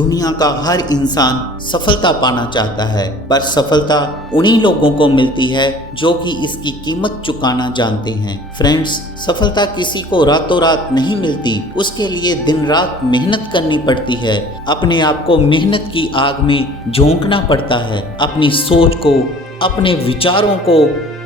दुनिया का हर इंसान सफलता पाना चाहता है, पर सफलता उन्हीं लोगों को मिलती है जो कि इसकी कीमत चुकाना जानते हैं। फ्रेंड्स, सफलता किसी को रातों रात नहीं मिलती, उसके लिए दिन रात मेहनत करनी पड़ती है। अपने आप को मेहनत की आग में झोंकना पड़ता है, अपनी सोच को, अपने विचारों को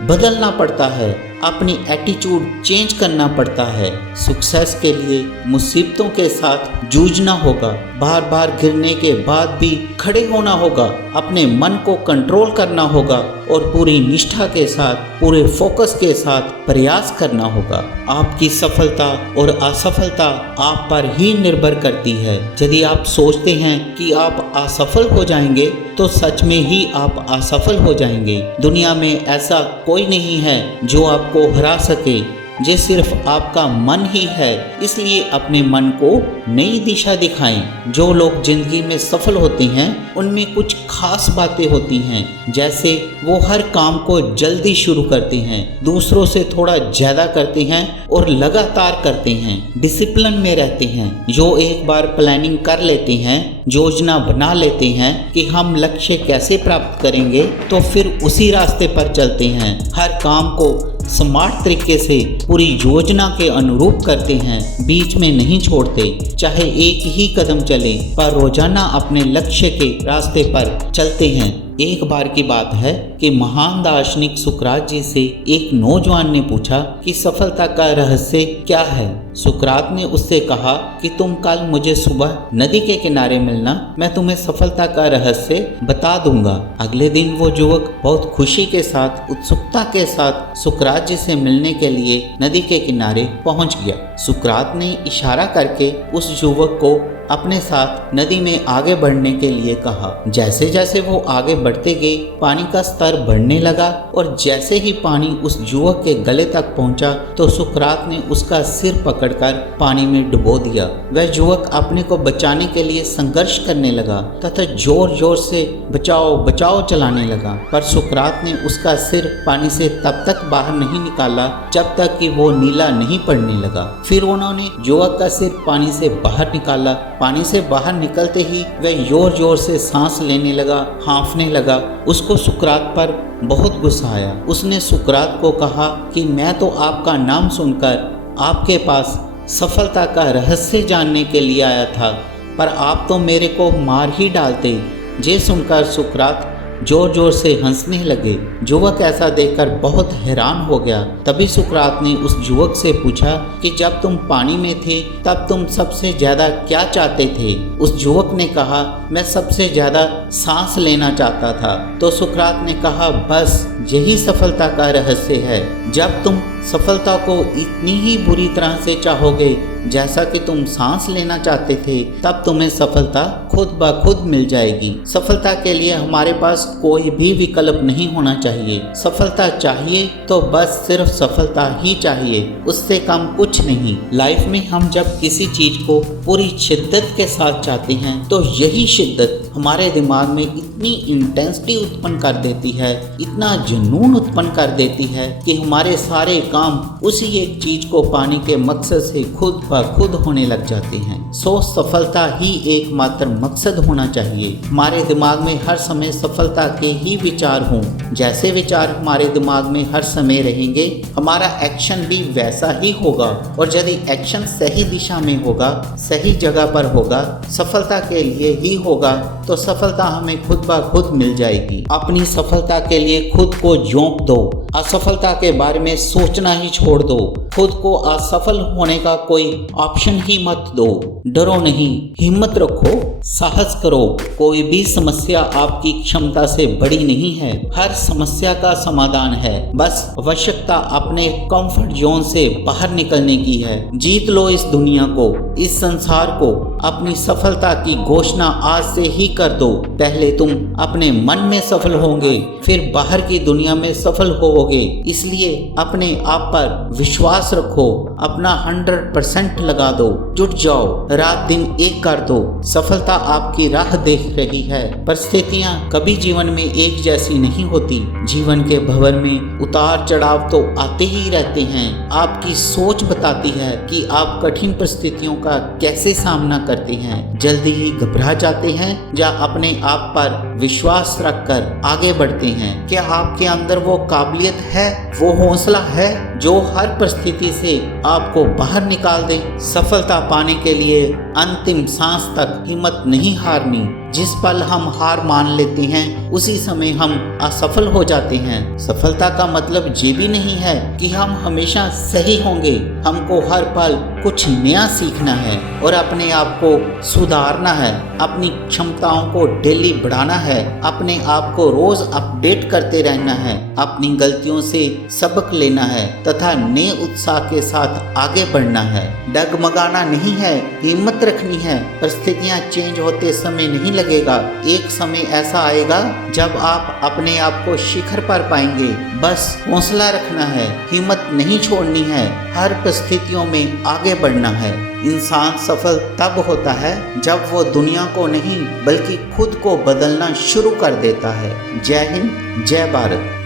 बदलना पड़ता है, अपनी एटीट्यूड चेंज करना पड़ता है। सक्सेस के लिए मुसीबतों के साथ जूझना होगा, बार बार गिरने के बाद भी खड़े होना होगा, अपने मन को कंट्रोल करना होगा और पूरी निष्ठा के साथ, पूरे फोकस के साथ प्रयास करना होगा। आपकी सफलता और असफलता आप पर ही निर्भर करती है। यदि आप सोचते हैं कि आप असफल हो जाएंगे तो सच में ही आप असफल हो जाएंगे। दुनिया में ऐसा कोई नहीं है जो आपको हरा सके, ये सिर्फ आपका मन ही है। इसलिए अपने मन को नई दिशा दिखाएं। जो लोग जिंदगी में सफल होते हैं उनमें कुछ खास बातें होती हैं, जैसे वो हर काम को जल्दी शुरू करते हैं, दूसरों से थोड़ा ज़्यादा करते हैं और लगातार करते हैं, डिसिप्लिन में रहते हैं। जो एक बार प्लानिंग कर लेते हैं, योजना बना लेते हैं कि हम लक्ष्य कैसे प्राप्त करेंगे, तो फिर उसी रास्ते पर चलते हैं। हर काम को स्मार्ट तरीके से पूरी योजना के अनुरूप करते हैं, बीच में नहीं छोड़ते। चाहे एक ही कदम चले, पर रोजाना अपने लक्ष्य के रास्ते पर चलते हैं। एक बार की बात है कि महान दार्शनिक सुकरात जी से एक नौजवान ने पूछा कि सफलता का रहस्य क्या है। सुकरात ने उससे कहा कि तुम कल मुझे सुबह नदी के किनारे मिलना, मैं तुम्हें सफलता का रहस्य बता दूंगा। अगले दिन वो युवक बहुत खुशी के साथ, उत्सुकता के साथ सुकरात जी से मिलने के लिए नदी के किनारे पहुंच गया। सुकरात ने इशारा करके उस युवक को अपने साथ नदी में आगे बढ़ने के लिए कहा। जैसे जैसे वो आगे बढ़ते गए, पानी का स्तर बढ़ने लगा और जैसे ही पानी उस युवक के गले तक पहुंचा तो सुकरात ने उसका सिर पकड़कर पानी में डुबो दिया। वह युवक अपने को बचाने के लिए संघर्ष करने लगा तथा जोर जोर से बचाओ बचाओ चलाने लगा, पर सुकरात ने उसका सिर पानी से तब तक बाहर नहीं निकाला जब तक कि वो नीला नहीं पड़ने लगा। फिर उन्होंने युवक का सिर पानी से बाहर निकाला। पानी से बाहर निकलते ही वह जोर जोर से सांस लेने लगा, हाँफने लगा। उसको सुकरात पर बहुत गुस्सा आया। उसने सुकरात को कहा कि मैं तो आपका नाम सुनकर आपके पास सफलता का रहस्य जानने के लिए आया था, पर आप तो मेरे को मार ही डालते। ये सुनकर सुकरात जोर जोर से हंसने लगे। युवक ऐसा देखकर बहुत हैरान हो गया। तभी सुकरात ने उस युवक से पूछा कि जब तुम पानी में थे तब तुम सबसे ज्यादा क्या चाहते थे? उस युवक ने कहा, मैं सबसे ज्यादा सांस लेना चाहता था। तो सुकरात ने कहा, बस यही सफलता का रहस्य है। जब तुम सफलता को इतनी ही बुरी तरह से चाहोगे जैसा कि तुम सांस लेना चाहते थे, तब तुम्हें सफलता खुद ब खुद मिल जाएगी। सफलता के लिए हमारे पास कोई भी विकल्प नहीं होना चाहिए। सफलता चाहिए तो बस सिर्फ सफलता ही चाहिए, उससे कम कुछ नहीं। लाइफ में हम जब किसी चीज को पूरी शिद्दत के साथ चाहते हैं तो यही शिद्दत हमारे दिमाग में इतनी इंटेंसिटी उत्पन्न कर देती है, इतना जुनून उत्पन्न कर देती है कि हमारे सारे काम उसी एक चीज को पाने के मकसद से खुद ब खुद होने लग जाते हैं। सफलता ही एकमात्र मकसद होना चाहिए। हमारे दिमाग में हर समय सफलता के ही विचार हों। जैसे विचार हमारे दिमाग में हर समय रहेंगे, हमारा एक्शन भी वैसा ही होगा। और यदि एक्शन सही दिशा में होगा, सही जगह पर होगा, सफलता के लिए ही होगा, तो सफलता हमें खुद ब खुद मिल जाएगी। अपनी सफलता के लिए खुद को झोंक दो। असफलता के बारे में सोचना ही छोड़ दो। खुद को असफल होने का कोई ऑप्शन ही मत दो। डरो नहीं, हिम्मत रखो, साहस करो। कोई भी समस्या आपकी क्षमता से बड़ी नहीं है। हर समस्या का समाधान है, बस आवश्यकता अपने कंफर्ट जोन से बाहर निकलने की है। जीत लो इस दुनिया को, इस संसार को। अपनी सफलता की घोषणा आज से ही कर दो। पहले तुम अपने मन में सफल होंगे, फिर बाहर की दुनिया में सफल होवोगे। इसलिए अपने आप पर विश्वास रखो, अपना 100% लगा दो, जुट जाओ, रात दिन एक कर दो। सफलता सफलता आपकी राह देख रही है। परिस्थितियां कभी जीवन में एक जैसी नहीं होती। जीवन के भंवर में उतार चढ़ाव तो आते ही रहते हैं। आपकी सोच बताती है कि आप कठिन परिस्थितियों का कैसे सामना करते हैं। जल्दी ही घबरा जाते हैं या अपने आप पर विश्वास रखकर आगे बढ़ते हैं। क्या आपके अंदर वो काबिलियत है, वो हौसला है जो हर परिस्थिति से आपको बाहर निकाल दे? सफलता पाने के लिए अंतिम सांस तक हिम्मत नहीं हारनी। जिस पल हम हार मान लेते हैं उसी समय हम असफल हो जाते हैं। सफलता का मतलब ये भी नहीं है कि हम हमेशा सही होंगे। हमको हर पल कुछ नया सीखना है और अपने आप को सुधारना है। अपनी क्षमताओं को डेली बढ़ाना है। अपने आप को रोज अपडेट करते रहना है। अपनी गलतियों से सबक लेना है तथा नए उत्साह के साथ आगे बढ़ना है। डगमगाना नहीं है, हिम्मत रखनी है। परिस्थितियां चेंज होते समय नहीं लगेगा। एक समय ऐसा आएगा जब आप अपने आप को शिखर पर पाएंगे। बस हौसला रखना है, हिम्मत नहीं छोड़नी है, हर परिस्थितियों में आगे बढ़ना है। इंसान सफल तब होता है जब वो दुनिया को नहीं बल्कि खुद को बदलना शुरू कर देता है। जय हिंद, जय भारत।